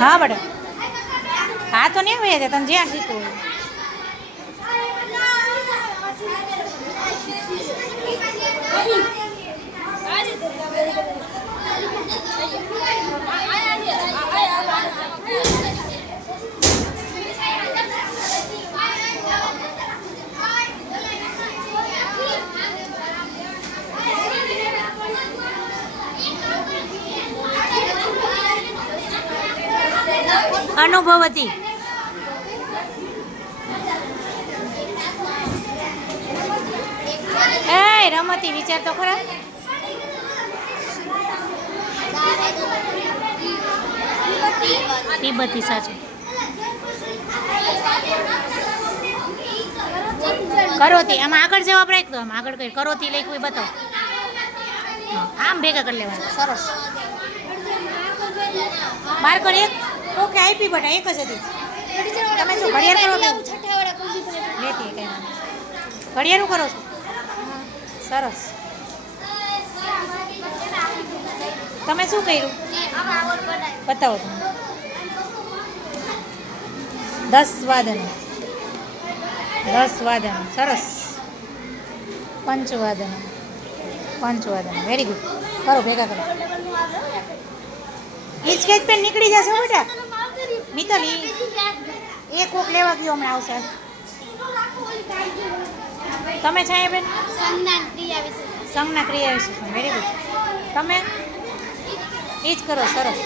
હા બેટા હા તો નહીં ભાઈ તને જ્યાં શીખવું અનુભવતી એ રમતી વિચાર તો ખરા તિબતી સાચું કરોતી આમાં આગળ જવાબ રાખ દો આમ આગળ કઈ કરોતી લખ્યું બતાવો આમ ભેગા કરી લેવાના સરસ માર્કર એક ઓકે આપી બટા એક જ હતી તમે શું ઘડિયાળ કરો લેતી કઈ ઘડિયાળું કરો છો સરસ તમે શું કર્યું બતાવો તમે 10 વાદન સરસ પંચવાદન વેરી ગુડ કરો ભેગા કરો એ સ્કેચ પેન નીકળી જશે બેટા મિત્તલ એ કોક લેવા ગયો હમણાં આવશે તમે છાયા બેન સંજ્ઞા ક્રિયા વિશે વેરી ગુડ તમે એ જ કરો સરસ